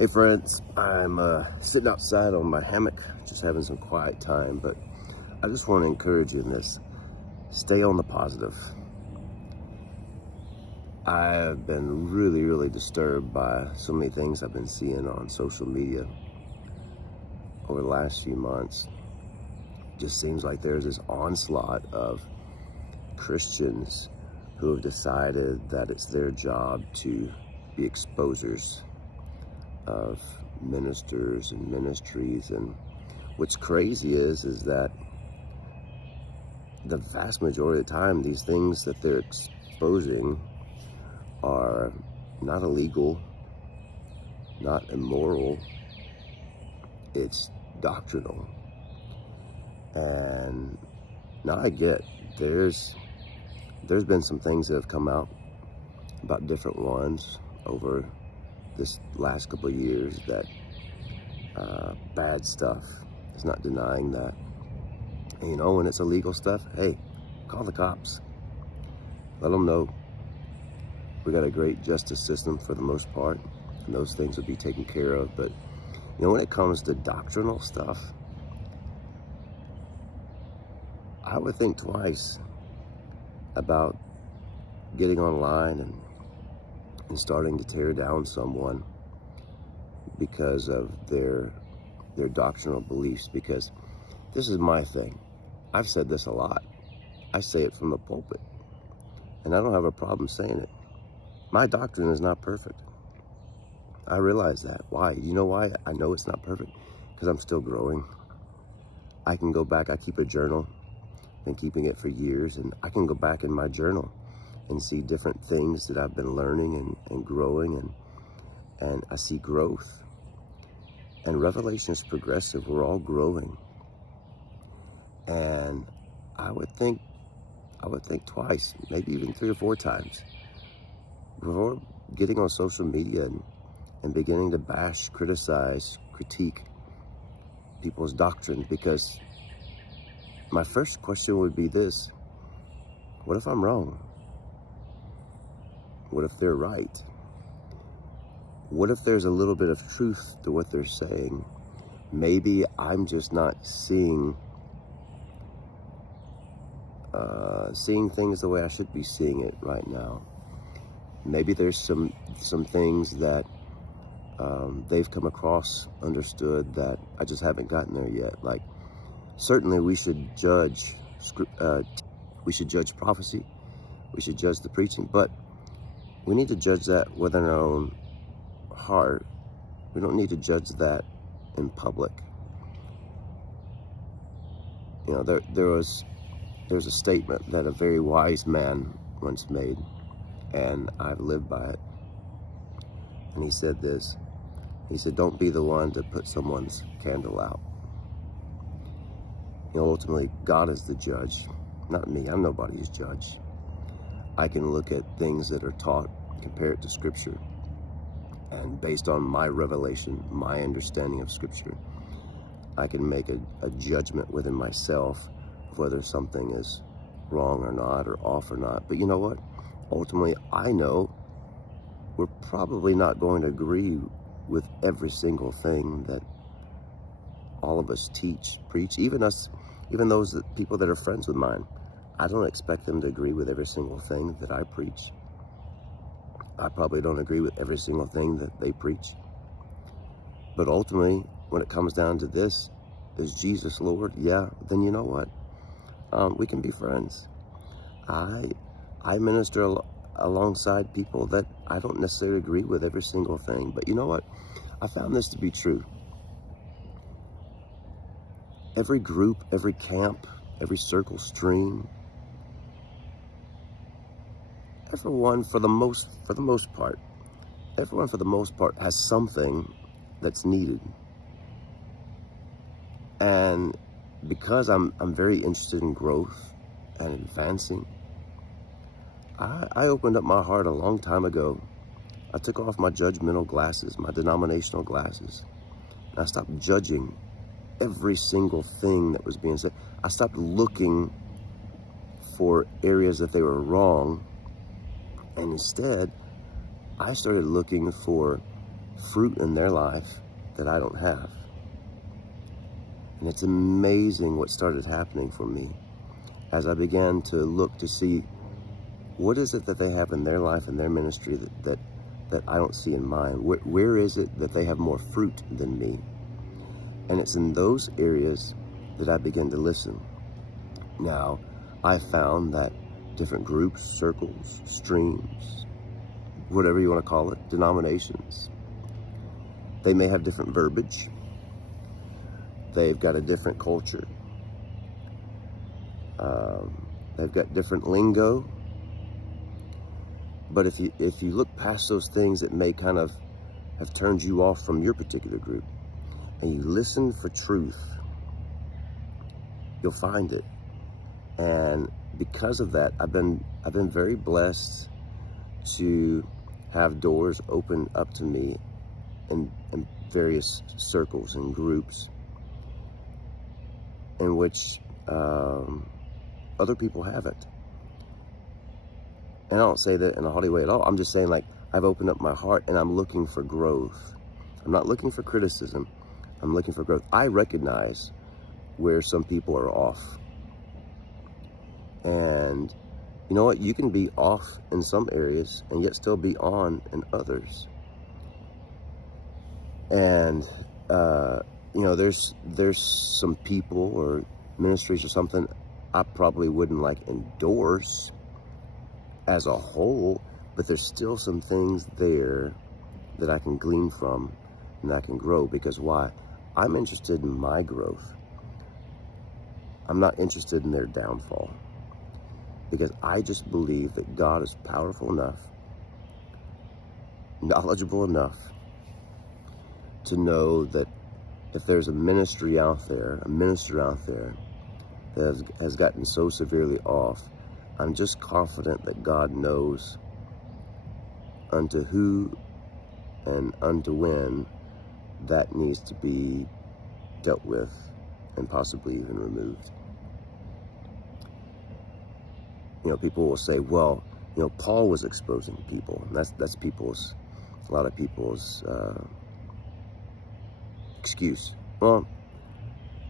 Hey friends, I'm sitting outside on my hammock, just having some quiet time, but I just want to encourage you in this. Stay on the positive. I have been really disturbed by so many things I've been seeing on social media over the last few months. It just seems like there's this onslaught of Christians who have decided that it's their job to be exposers of ministers and ministries. And what's crazy is that the vast majority of the time, these things that they're exposing are not illegal, not immoral, it's doctrinal. And now I get there's been some things that have come out about different ones over this last couple of years that bad stuff. It's not denying that. And, when it's illegal stuff, hey, call the cops. Let them know. We got a great justice system for the most part, and those things will be taken care of. But when it comes to doctrinal stuff, I would think twice about getting online and starting to tear down someone because of their doctrinal beliefs. Because this is my thing. I've said this a lot. I say it from the pulpit, and I don't have a problem saying it. My doctrine is not perfect. I realize that. Why? You know why I know it's not perfect? Because I'm still growing. I can go back. I keep a journal. Been keeping it for years, and I can go back in my journal and see different things that I've been learning and growing, and I see growth. And revelation is progressive. We're all growing. And I would think twice, maybe even 3 or 4 times before getting on social media and beginning to bash, criticize, critique people's doctrine. Because my first question would be this: what if I'm wrong? What if they're right? What if there's a little bit of truth to what they're saying? Maybe I'm just not seeing things the way I should be seeing it right now. Maybe there's some things that they've come across, understood, that I just haven't gotten there yet. Like, certainly we should judge prophecy, we should judge the preaching, but we need to judge that within our own heart. We don't need to judge that in public. There's a statement that a very wise man once made, and I've lived by it. And he said this. He said, don't be the one to put someone's candle out. Ultimately, God is the judge, not me. I'm nobody's judge. I can look at things that are taught, compare it to Scripture, and based on my revelation, my understanding of Scripture, I can make a judgment within myself of whether something is wrong or not, or off or not. But you know what? Ultimately, I know we're probably not going to agree with every single thing that all of us teach, preach, even those people that are friends with mine. I don't expect them to agree with every single thing that I preach. I probably don't agree with every single thing that they preach. But ultimately, when it comes down to this, is Jesus Lord? Yeah, then you know what? We can be friends. I minister alongside people that I don't necessarily agree with every single thing. But you know what? I found this to be true. Every group, every camp, every circle, stream, everyone for the most part has something that's needed. And because I'm very interested in growth and advancing, I opened up my heart a long time ago. I took off my judgmental glasses, my denominational glasses, and I stopped judging every single thing that was being said. I stopped looking for areas that they were wrong, and instead I started looking for fruit in their life that I don't have. And it's amazing what started happening for me as I began to look to see what is it that they have in their life and their ministry that I don't see in mine. Where is it that they have more fruit than me? And it's in those areas that I begin to listen. Now, I found that different groups, circles, streams, whatever you want to call it, denominations, they may have different verbiage. They've got a different culture. They've got different lingo. But if you look past those things that may kind of have turned you off from your particular group, and you listen for truth, you'll find it. And because of that, I've been very blessed to have doors open up to me in various circles and groups in which other people haven't. And I don't say that in a haughty way at all. I'm just saying, like, I've opened up my heart and I'm looking for growth. I'm not looking for criticism. I'm looking for growth. I recognize where some people are off. And you know what? You can be off in some areas and yet still be on in others. And, you know, there's some people or ministries or something I probably wouldn't like endorse as a whole, but there's still some things there that I can glean from and I can grow. Because why? I'm interested in my growth. I'm not interested in their downfall. Because I just believe that God is powerful enough, knowledgeable enough to know that if there's a ministry out there, a minister out there that has gotten so severely off, I'm just confident that God knows unto who and unto when that needs to be dealt with and possibly even removed. You know, people will say, well, you know, Paul was exposing people. And that's people's, a lot of people's excuse. Well,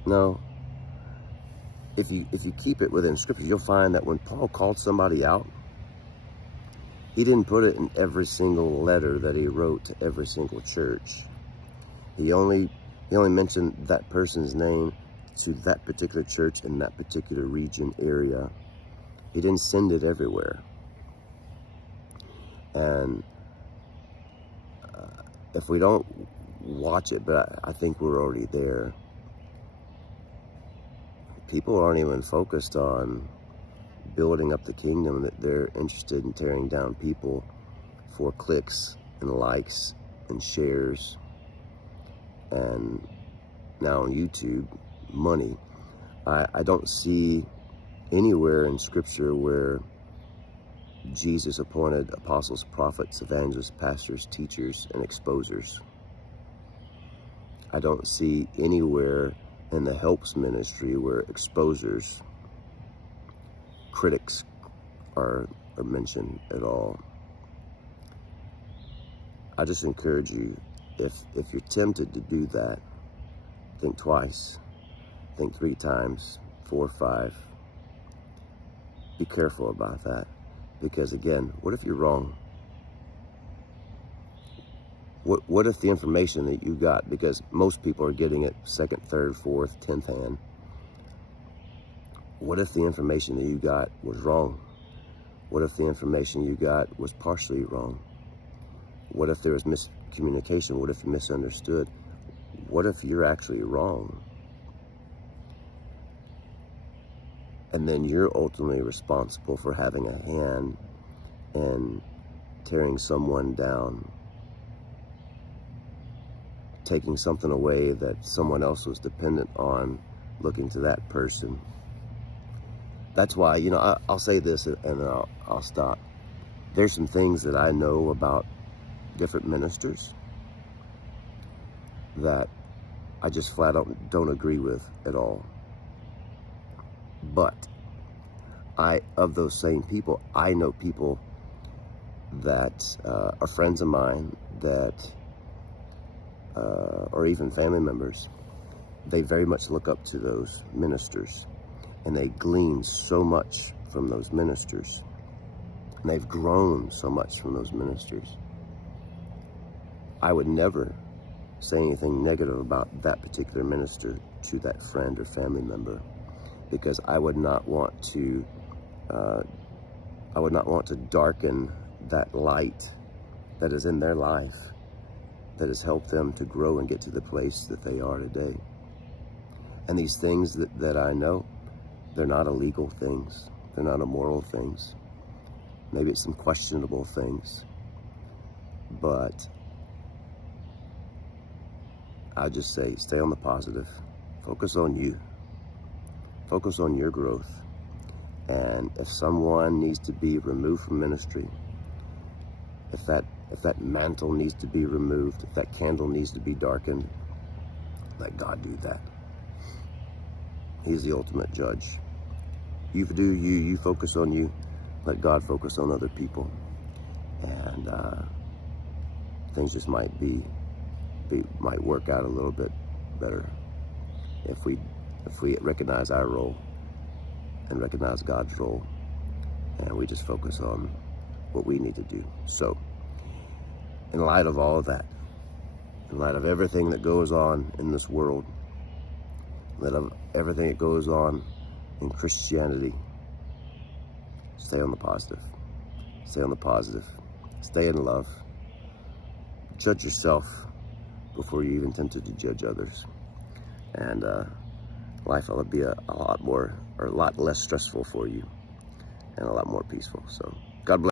no. If you keep it within Scripture, you'll find that when Paul called somebody out, he didn't put it in every single letter that he wrote to every single church. He only mentioned that person's name to that particular church in that particular region, area. He didn't send it everywhere. And if we don't watch it, but I think we're already there, people aren't even focused on building up the kingdom, that they're interested in tearing down people for clicks and likes and shares. And now on YouTube, money. I don't see anywhere in Scripture where Jesus appointed apostles, prophets, evangelists, pastors, teachers, and exposers. I don't see anywhere in the helps ministry where exposers, critics are mentioned at all. I just encourage you, if you're tempted to do that, think twice, think 3 times, 4 or 5. Be careful about that, because again, what if you're wrong? What if the information that you got, because most people are getting it 2nd, 3rd, 4th, 10th hand, what if the information that you got was wrong? What if the information you got was partially wrong? What if there was miscommunication? What if you misunderstood? What if you're actually wrong? And then you're ultimately responsible for having a hand in tearing someone down, taking something away that someone else was dependent on, looking to that person. That's why, you know, I'll say this and I'll stop. There's some things that I know about different ministers that I just flat out don't agree with at all. But of those same people, I know people that are friends of mine that or even family members, they very much look up to those ministers, and they glean so much from those ministers, and they've grown so much from those ministers. I would never say anything negative about that particular minister to that friend or family member, because I would not want to darken that light that is in their life, that has helped them to grow and get to the place that they are today. And these things that I know, they're not illegal things. They're not immoral things. Maybe it's some questionable things. But I just say, stay on the positive. Focus on you. Focus on your growth. And if someone needs to be removed from ministry, if that mantle needs to be removed, if that candle needs to be darkened, let God do that. He's the ultimate judge. You do you, you focus on you, let God focus on other people. And things just might might work out a little bit better if we recognize our role and recognize God's role, and we just focus on what we need to do. So, in light of all of that, in light of everything that goes on in this world, in light of everything that goes on in Christianity, stay on the positive. Stay on the positive. Stay in love. Judge yourself before you're even tempted to judge others. And life will be a lot less stressful for you, and a lot more peaceful. So God bless.